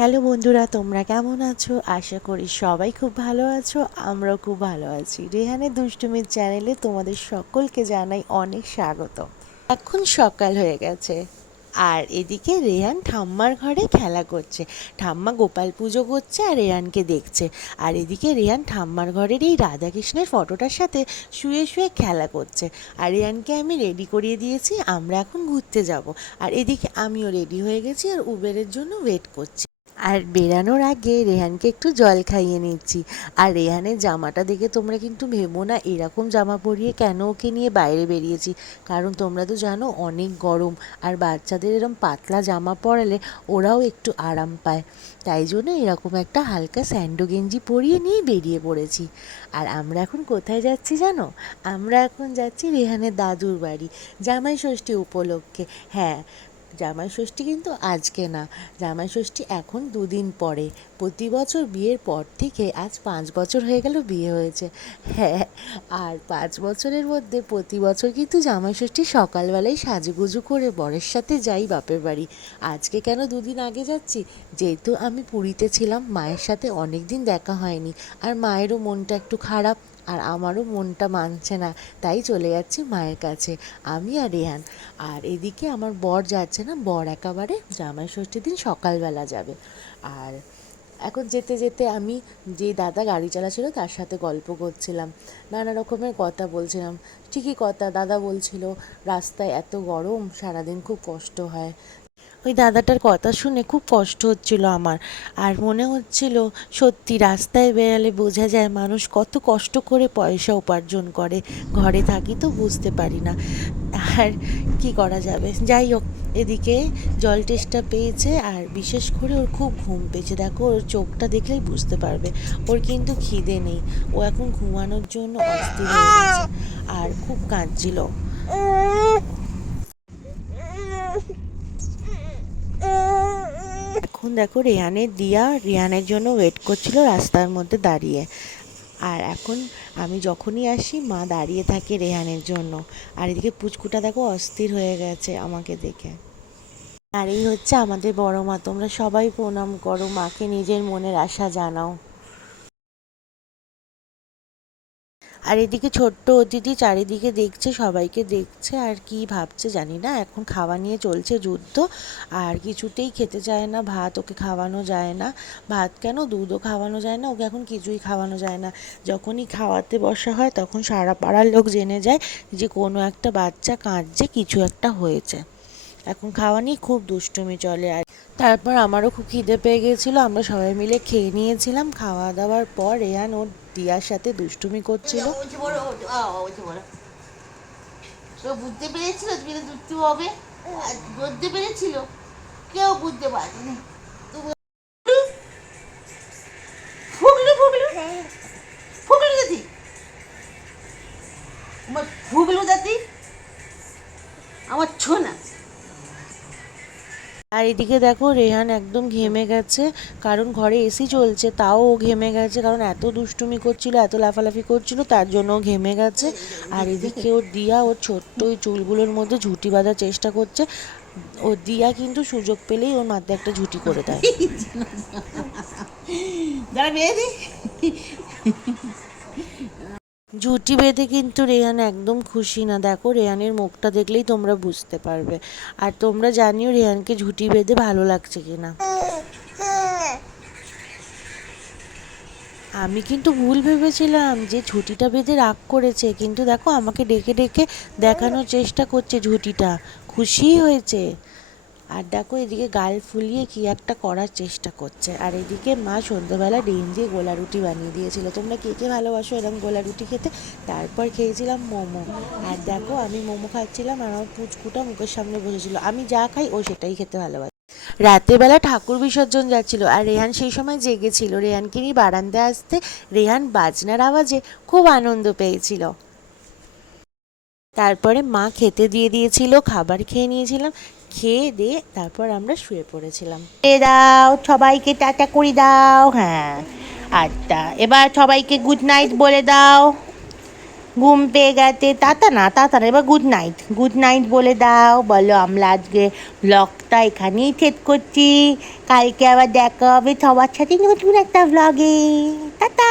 Hello বন্ধুরা, তোমরা কেমন আছো? আশা করি সবাই খুব ভালো আছো। আমরাও খুব ভালো আছি। রেহানের দুষ্টুমির চ্যানেলে তোমাদের সকলকে জানাই অনেক স্বাগত। এখন সকাল হয়ে গেছে আর এদিকে রেহান ঠাম্মার ঘরে খেলা করছে। ঠাম্মা গোপাল পুজো করছে আর রেহানকে দেখছে। আর এদিকে রেহান ঠাম্মার ঘরের এই রাধাকৃষ্ণের ফটোটার সাথে শুয়ে শুয়ে খেলা করছে। আর রেহানকে আমি রেডি করিয়ে দিয়েছি, আমরা এখন ঘুরতে যাব। আর এদিকে আমিও রেডি হয়ে গেছি আর উবেরের জন্য ওয়েট করছি। আর বেরানোর আগে রেহানকে একটু জল খাইয়ে নিচ্ছি। আর রেহানের জামাটা দেখে তোমরা কিন্তু ভেবো না এরকম জামা পরিয়ে কেন ওকে নিয়ে বাইরে বেরিয়েছি, কারণ তোমরা তো জানো অনেক গরম। আর বাচ্চাদের এরকম পাতলা জামা পরালে ওরাও একটু আরাম পায়, তাই জন্য এরকম একটা হালকা স্যান্ডো গেঞ্জি পরিয়ে নিয়ে বেরিয়ে পড়েছি। আর আমরা এখন কোথায় যাচ্ছি জানো? আমরা এখন যাচ্ছি রেহানের দাদুর বাড়ি, জামাই ষষ্ঠী উপলক্ষে। হ্যাঁ, জামাই ষষ্ঠী কিন্তু আজকে না, জামাই ষষ্ঠী এখন 2 দিন পরে। প্রতি বছর বিয়ের পর থেকে আজ 5 বছর হয়ে গেল বিয়ে হয়েছে। হ্যাঁ, আর 5 বছরের মধ্যে প্রতি বছর কিন্তু জামাই ষষ্ঠী সকালবেলায় সাজুগুজু করে বরের সাথে যাই বাপের বাড়ি। আজকে কেন 2 দিন আগে যাচ্ছি? যেহেতু আমি পুরীতে ছিলাম, মায়ের সাথে অনেক দিন দেখা হয়নি, আর মায়েরও মনটা একটু খারাপ, আর আমারও মনটা মানছে না, তাই চলে যাচ্ছি মায়ের কাছে আমি আর রেহান। আর এদিকে আমার বর যাচ্ছে না, বর একেবারে জামাই ষষ্ঠীর দিন সকালবেলা যাবে। আর এখন যেতে যেতে আমি যে দাদা গাড়ি চালাচ্ছিল তার সাথে গল্প করছিলাম, নানা রকমের কথা বলছিলাম। ঠিকই কথা, দাদা বলছিল রাস্তায় এত গরম, সারাদিন খুব কষ্ট হয়। ওই দাদাটার কথা শুনে খুব কষ্ট হচ্ছিল আমার, আর মনে হচ্ছিল সত্যি রাস্তায় বেরালে বোঝা যায় মানুষ কত কষ্ট করে পয়সা উপার্জন করে। ঘরে থাকি তো বুঝতে পারি না, আর কি করা যাবে। যাই হোক, এদিকে জল টেস্টটা পেয়েছে, আর বিশেষ করে ওর খুব ঘুম পেয়েছে। দেখো ওর চোখটা দেখলেই বুঝতে পারবে। ওর কিন্তু খিদে নেই, ও এখন ঘুমানোর জন্য অস্থির হয়ে গেছে আর খুব কাঁদছিল। এখন দেখো রেহানের দিয়া রেহানের জন্য ওয়েট করছিল রাস্তার মধ্যে দাঁড়িয়ে। আর এখন আমি যখনই আসি মা দাঁড়িয়ে থাকে রেহানের জন্য। আর এদিকে পুচকুটা দেখো অস্থির হয়ে গেছে আমাকে দেখে। আর এই হচ্ছে আমাদের বড় মা, তোমরা সবাই প্রণাম করো, মাকে নিজের মনের আশা জানাও। আর এদিকে ছোট্ট অতিথি চারিদিকে দেখছে, সবাইকে দেখছে, আর কি ভাবছে জানি না। এখন খাওয়া নিয়ে চলছে যুদ্ধ, আর কিছুতেই খেতে চায় না ভাত, ওকে খাওয়ানো যায় না। ভাত কেন, দুধও খাওয়ানো যায় না ওকে, এখন কিছুই খাওয়ানো যায় না। যখনই খাওয়াতে বসা হয় তখন সারা পাড়ার লোক জেনে যায় যে কোনো একটা বাচ্চা কাঁদছে, কিছু একটা হয়েছে। এখন খাওয়া নিয়ে খুব দুষ্টুমি চলে। আর তারপর আমারও খুব খিদে পেয়ে গেছিলো, আমরা সবাই মিলে খেয়ে নিয়েছিলাম। খাওয়া দাওয়ার পর রেহান ওর দিয়ার সাথে দুষ্টুমি করছিল। বুঝতে পেরেছিল দুষ্টু হবে, বুঝতে পেরেছিল, কেউ বুঝতে পারেনি। ফুগলু ফুগলু ফুগলু দাদি, আমার ফুগলু দাদি, আমার ছোনা। আর এদিকে দেখো রেহান একদম ঘেমে গেছে, কারণ ঘরে এসি চলছে, তাও ও ঘেমে গেছে, কারণ এত দুষ্টুমি করছিল, এত লাফালাফি করছিল, তার জন্য ও ঘেমে গেছে। আর এদিকে ওর দিয়া ওর ছোট্ট ওই চুলগুলোর মধ্যে ঝুঁটি বাঁধার চেষ্টা করছে। ও দিয়া কিন্তু সুযোগ পেলেই ওর মাথায় একটা ঝুঁটি করে দেয়। দাঁড়া বেয়ে দি। ঝুঁটি বেঁধে কিন্তু রেহান একদম খুশি না। দেখো রেহানের মুখটা দেখলেই তোমরা বুঝতে পারবে। আর তোমরা জানিও রেহানকে ঝুঁটি বেঁধে ভালো লাগছে কিনা। আমি কিন্তু ভুল ভেবেছিলাম যে ঝুঁটিটা বেঁধে রাগ করেছে, কিন্তু দেখো আমাকে ডেকে ডেকে দেখানোর চেষ্টা করছে ঝুঁটিটা, খুশিই হয়েছে। আর দেখো এদিকে গাল ফুলিয়ে কি একটা করার চেষ্টা করছে। আর এদিকে মা সন্ধ্যাবেলা ডিম দিয়ে গোলা রুটি বানিয়ে দিয়েছিল। তোমরা কে কে ভালোবাসো এরকম গোলা রুটি খেতে? তারপর খেয়েছিলাম মোমো। আর দেখো আমি মোমো খাচ্ছিলাম আর আমার পুচকুটা মুখের সামনে বসেছিল। আমি যা খাই ও সেটাই খেতে ভালোবাসে। রাতের বেলা ঠাকুর বিসর্জন যাচ্ছিল, আর রেহান সেই সময় জেগেছিল। রেহানকে নিয়ে বারান্দায় আসতে রেহান বাজনার আওয়াজে খুব আনন্দ পেয়েছিল। তারপরে মা খেতে দিয়ে দিয়েছিল, খাবার খেয়ে নিয়েছিলাম, খেয়ে দিয়ে তারপর আমরা শুয়ে পড়েছিলাম। এ দাও সবাইকে টাটা করে দাও। হ্যাঁ, আচ্ছা এবার সবাইকে গুড নাইট বলে দাও। ঘুম পেয়ে গেছে, তাতা না, এবার গুড নাইট বলে দাও। বলো আমরা আজকে ব্লগটা এখানেই শেষ করছি, কালকে আবার দেখা হবে সবার সাথে নতুন একটা ব্লগে। টাটা।